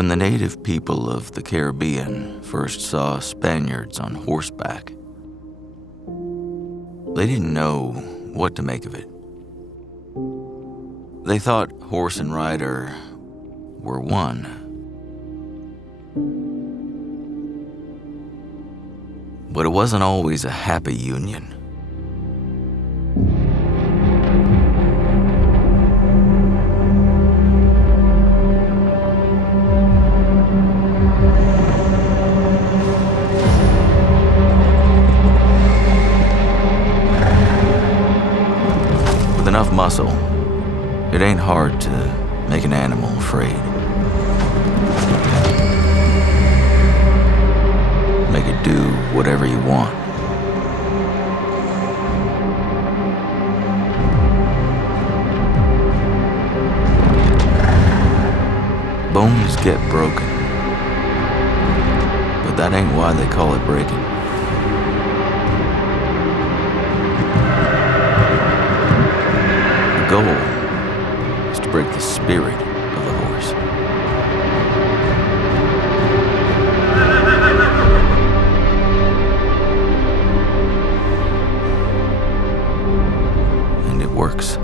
When the native people of the Caribbean first saw Spaniards on horseback, they didn't know what to make of it. They thought horse and rider were one. But it wasn't always a happy union. With enough muscle, it ain't hard to make an animal afraid. Make it do whatever you want. Bones get broken, but that ain't why they call it breaking. The goal is to break the spirit of the horse. And it works.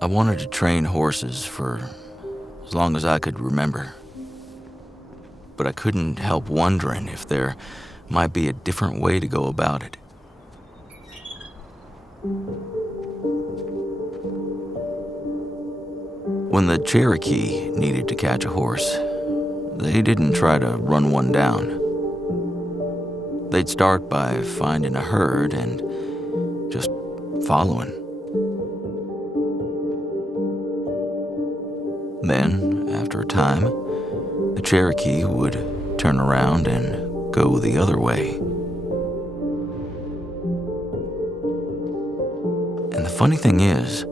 I wanted to train horses for as long as I could remember. But I couldn't help wondering if there might be a different way to go about it. When the Cherokee needed to catch a horse, they didn't try to run one down. They'd start by finding a herd and just following. Then, after a time, the Cherokee would turn around and go the other way. And the funny thing is,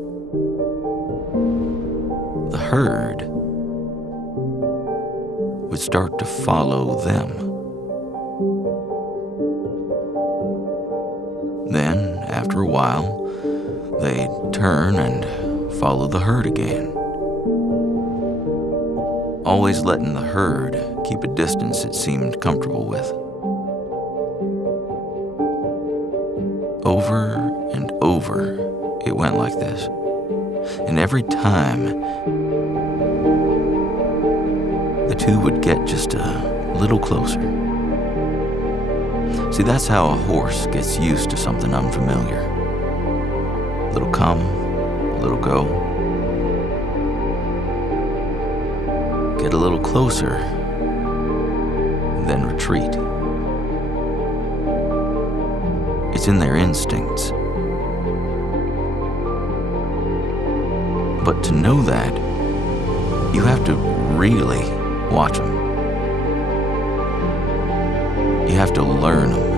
the herd would start to follow them. Then, after a while, they'd turn and follow the herd again. Always letting the herd keep a distance it seemed comfortable with. Over and over, it went like this. And every time, the two would get just a little closer. See, that's how a horse gets used to something unfamiliar. A little come, a little go. Get a little closer, then retreat. It's in their instincts. But to know that, you have to really watch them. You have to learn them.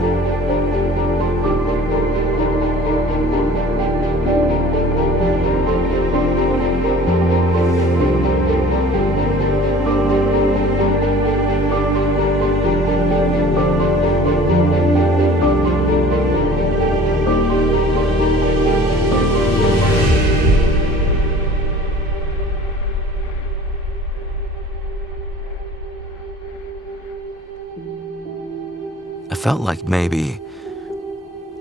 I felt like maybe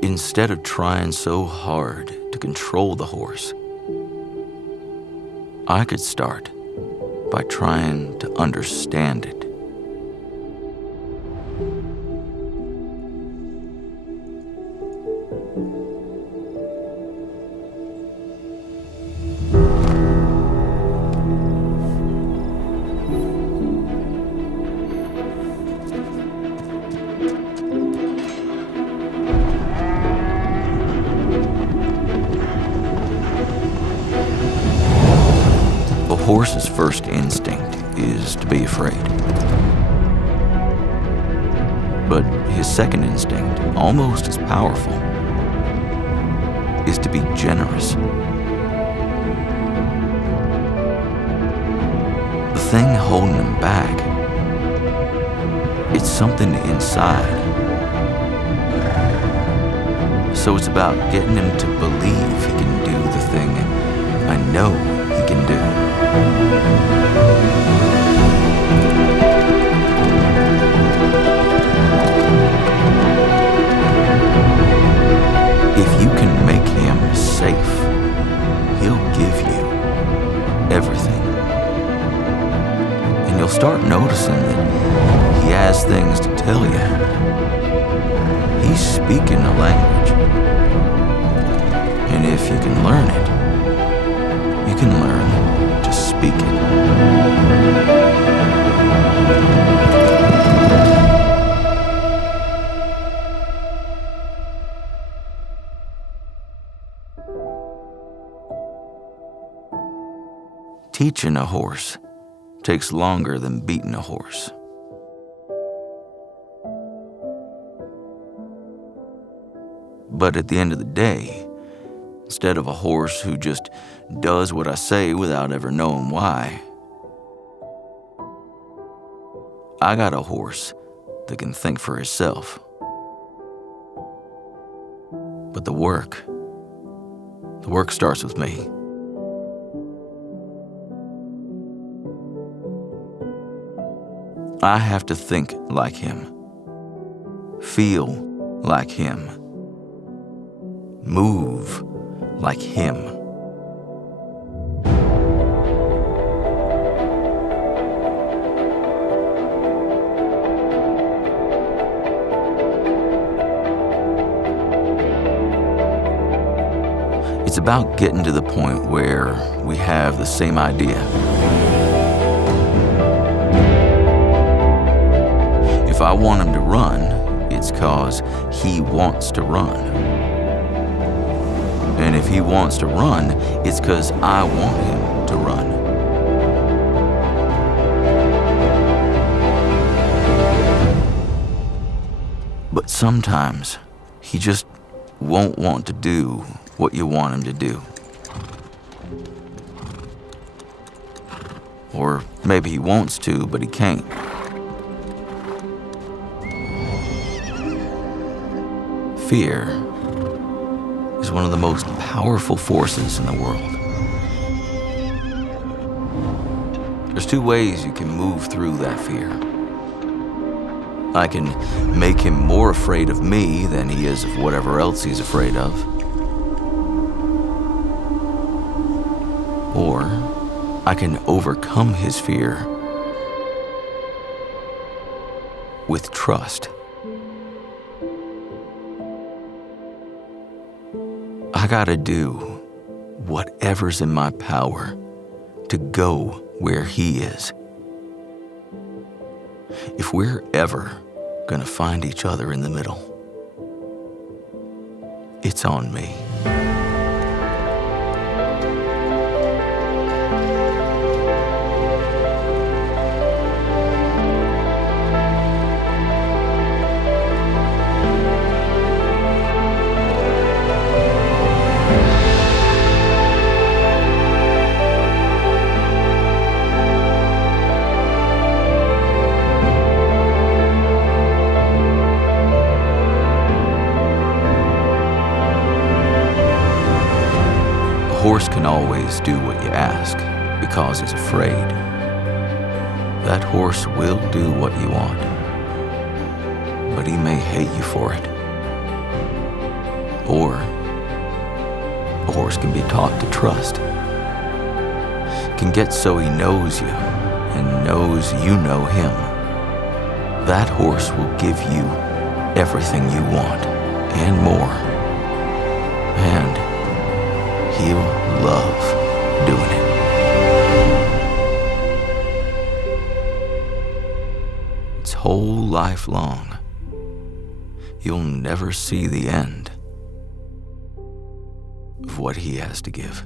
instead of trying so hard to control the horse, I could start by trying to understand it. A horse's first instinct is to be afraid. But his second instinct, almost as powerful, is to be generous. The thing holding him back, it's something inside. So it's about getting him to believe he can do the thing I know he can do. If you can make him safe, he'll give you everything. And you'll start noticing that he has things to tell you. He's speaking a language. And if you can learn it, you can learn to speak it. Teaching a horse takes longer than beating a horse. But at the end of the day, instead of a horse who just does what I say without ever knowing why, I got a horse that can think for himself. But the work starts with me. I have to think like him, feel like him, move like him. It's about getting to the point where we have the same idea. If I want him to run, it's 'cause he wants to run. And if he wants to run, it's 'cause I want him to run. But sometimes he just won't want to do what you want him to do. Or maybe he wants to, but he can't. Fear is one of the most powerful forces in the world. There's two ways you can move through that fear. I can make him more afraid of me than he is of whatever else he's afraid of. Or I can overcome his fear with trust. I gotta do whatever's in my power to go where he is. If we're ever gonna find each other in the middle, it's on me. A horse can always do what you ask because he's afraid. That horse will do what you want, but he may hate you for it. Or a horse can be taught to trust. Can get so he knows you and knows you know him. That horse will give you everything you want and more. And he'll love doing it. Its whole life long, you'll never see the end of what he has to give.